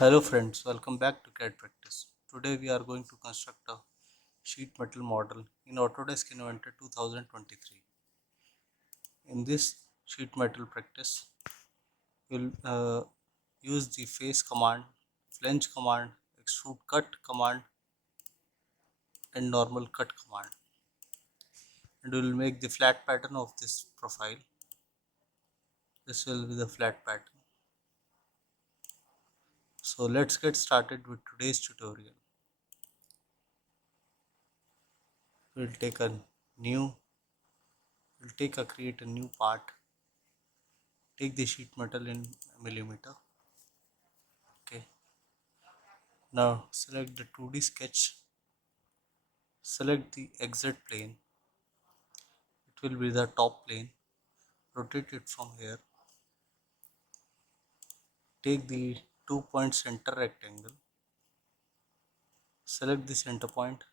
Hello friends, welcome back to CAD practice. Today we are going to construct a sheet metal model in Autodesk Inventor 2023. In this sheet metal practice, we'll use the face command, flange command, extrude cut command and normal cut command. And we'll make the flat pattern of this profile. This will be the flat pattern. So let's get started with today's tutorial. We'll take a new, create a new part. Take the sheet metal in millimeter. Okay, now select the 2D sketch, select the exit plane, it will be the top plane, rotate it from here, take the 2 point center rectangle, select the center point,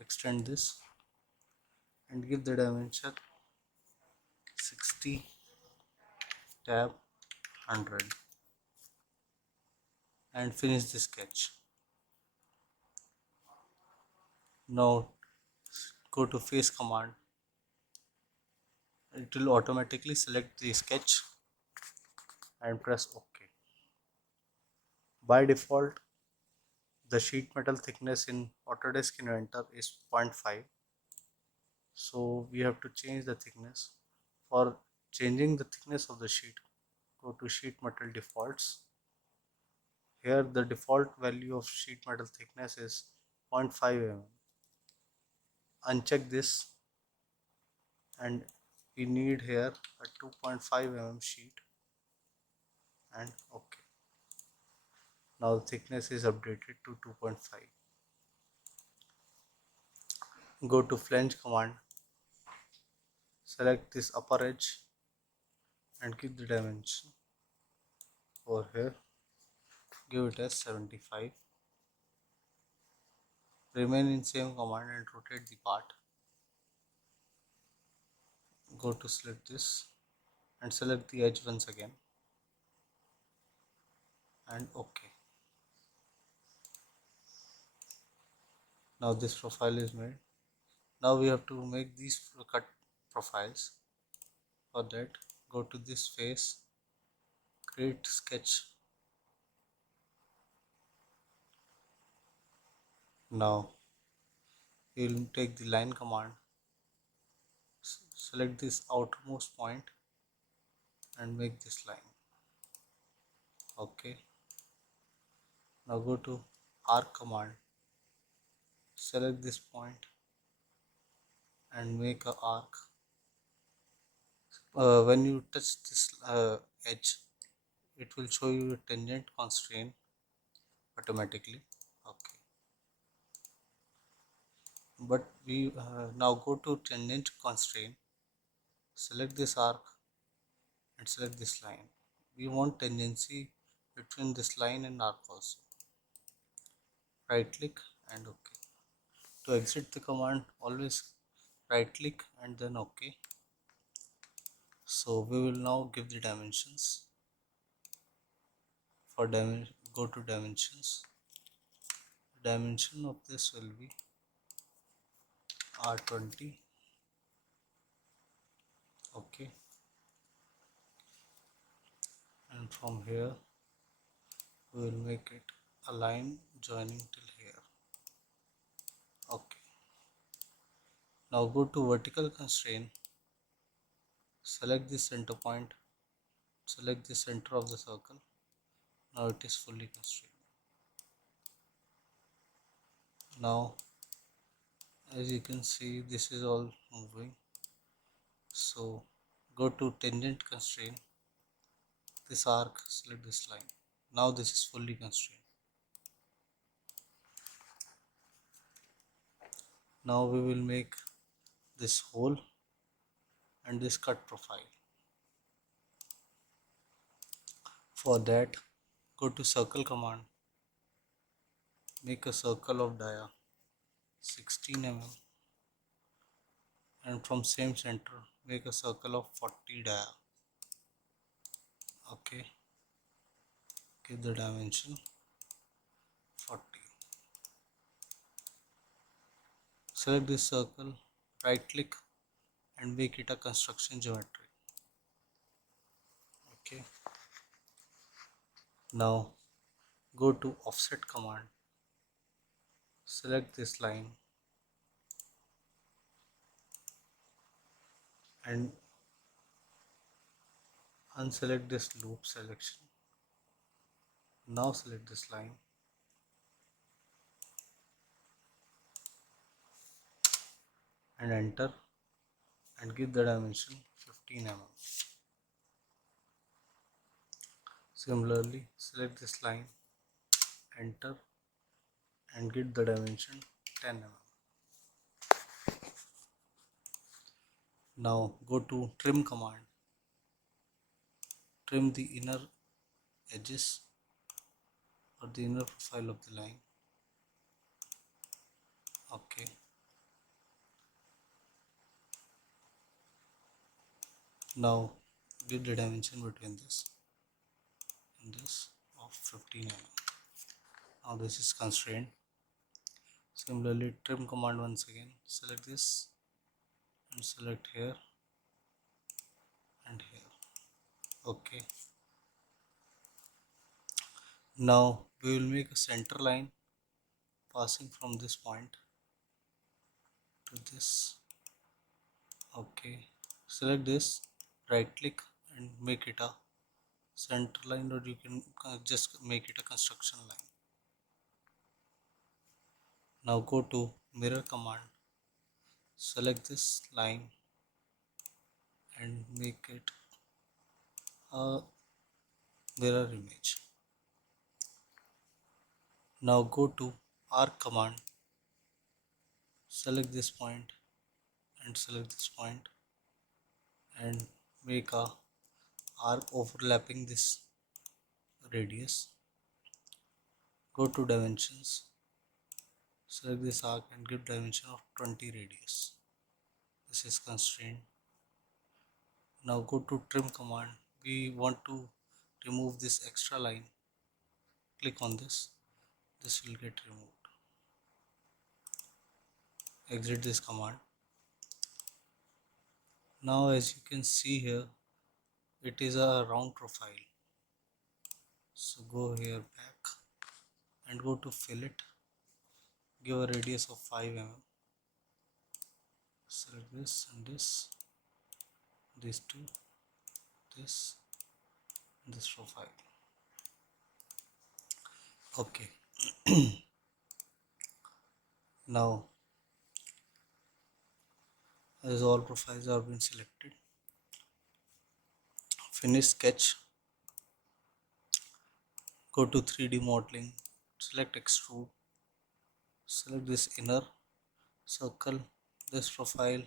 extend this and give the dimension 60 tab 100 and finish the sketch. Now go to face command, it will automatically select the sketch and press OK. By default, the sheet metal thickness in Autodesk Inventor is 0.5, so we have to change the thickness. For changing the thickness of the sheet, go to sheet metal defaults. Here the default value of sheet metal thickness is 0.5 mm. Uncheck this and we need here a 2.5 mm sheet and OK. Now the thickness is updated to 2.5. Go to flange command, select this upper edge and give the dimension over here, give it as 75. Remain in same command and rotate the part. Go to select this and select the edge once again and OK. Now this profile is made. Now we have to make these cut profiles. For that, go to this face, create sketch. Now we will take the line command, select this outermost point and make this line. OK. Now go to arc command, select this point and make a arc. When you touch this edge, it will show you a tangent constraint automatically. Okay, but we now go to tangent constraint, select this arc and select this line. We want tangency between this line and arc also. Right click and OK. To exit the command, always right click and then OK. So we will now give the dimensions. For go to dimensions. Dimension of this will be R20. Okay, and from here we will make it a line joining till here. Okay, now go to vertical constraint, select the center point, select the center of the circle. Now it is fully constrained. Now as you can see, this is all moving. So go to tangent constraint, this arc, select this line. Now this is fully constrained. Now we will make this hole and this cut profile. For that, go to circle command, make a circle of dia 16 mm and from same center make a circle of 40 dia. Okay, give the dimension 40. Select this circle, right click and make it a construction geometry. Okay. Now go to offset command, select this line and unselect this loop selection. Now select this line and enter and give the dimension 15 mm. Similarly, select this line, enter and give the dimension 10 mm. Now go to trim command, trim the inner edges or the inner profile of the line. Okay. Now give the dimension between this and this of 15 mm. Now this is constrained. Similarly, trim command once again, select this and select here and here. Okay. Now we will make a center line passing from this point to this. Okay. Select this, right click and make it a center line, or you can just make it a construction line. Now go to mirror command, select this line and make it a mirror image. Now go to arc command, select this point and select this point and make a arc overlapping this radius. Go to dimensions, select this arc and give dimension of 20 radius. This is constrained. Now go to trim command, we want to remove this extra line, click on this will get removed. Exit this command. Now as you can see here, it is a round profile, so go here back and go to fillet, give a radius of 5 mm, select this and this, these two, this profile. Okay. Now as all profiles have been selected, finish sketch, go to 3D modeling, select extrude, select this inner circle, this profile.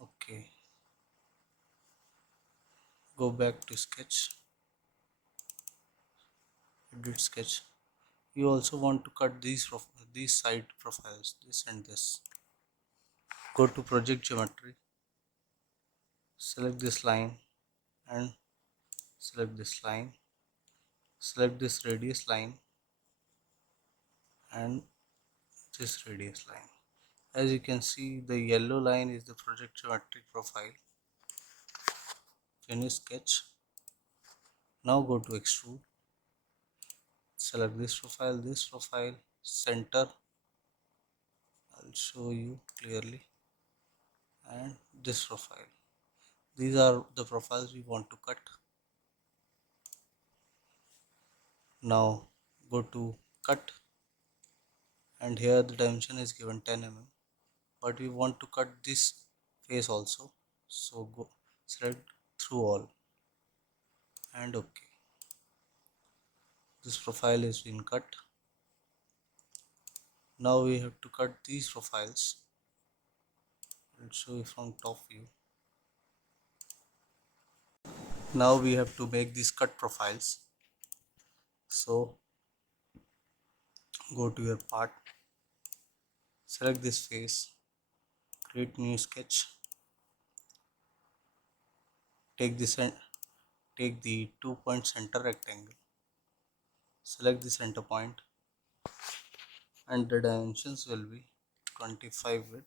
Okay, go back to sketch, edit sketch. You also want to cut these side profiles, this and this. Go to project geometry, select this line and select this line, select this radius line and this radius line. As you can see, the yellow line is the project geometric profile. Finish sketch. Now go to extrude, select this profile, center, I'll show you clearly, and this profile. These are the profiles we want to cut. Now go to cut and here the dimension is given 10 mm, but we want to cut this face also, so go select through all and okay. This profile is been cut. Now we have to cut these profiles. I'll show you from top view. Now we have to make these cut profiles. So go to your part, select this face, create new sketch, take the 2-point center rectangle, Select the center point and the dimensions will be 25 width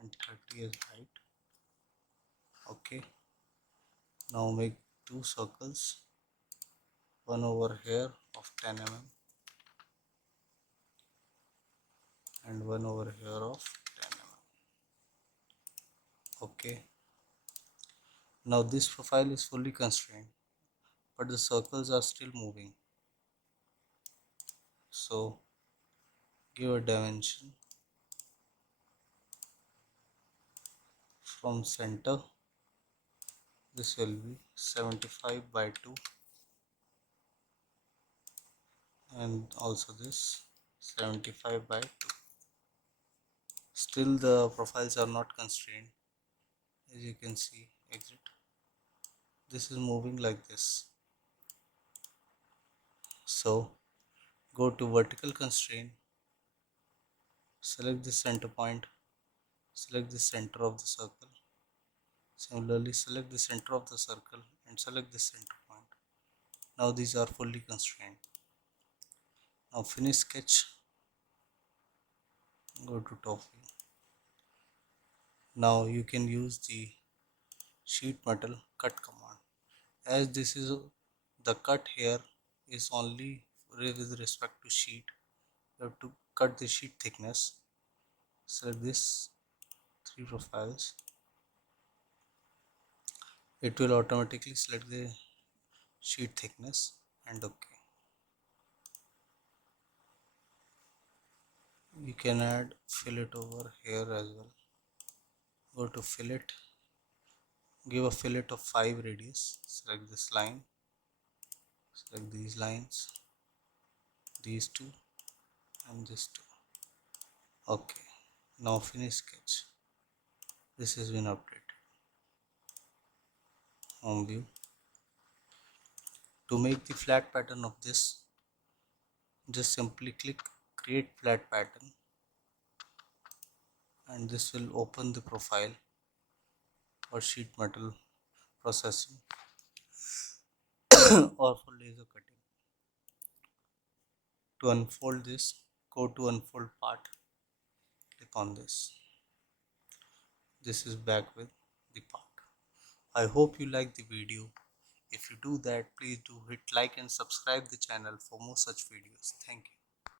and 30 is height. Okay, now make two circles, one over here of 10 mm and one over here of 10 mm. Okay, now this profile is fully constrained but the circles are still moving, so give a dimension from center. This will be 75 by 2 and also this 75 by 2. Still the profiles are not constrained. As you can see, exit, this is moving like this. So go to vertical constraint, select the center point, select the center of the circle. Similarly, select the center of the circle and select the center point. Now these are fully constrained. Now finish sketch, go to top view. Now you can use the sheet metal cut command. As this is the cut here is only with respect to sheet, you have to cut the sheet thickness. Select this three profiles, it will automatically select the sheet thickness and OK. You can add fillet over here as well. Go to fillet, give a fillet of 5 radius, select this line, select these lines, these two and this two. OK, now finish sketch. This has been updated. Home view. To make the flat pattern of this, just simply click create flat pattern and this will open the profile for sheet metal processing or for laser cutting. To unfold this, go to unfold part, click on this. This is back with the part. I hope you like the video. If you do that, please do hit like and subscribe the channel for more such videos. Thank you.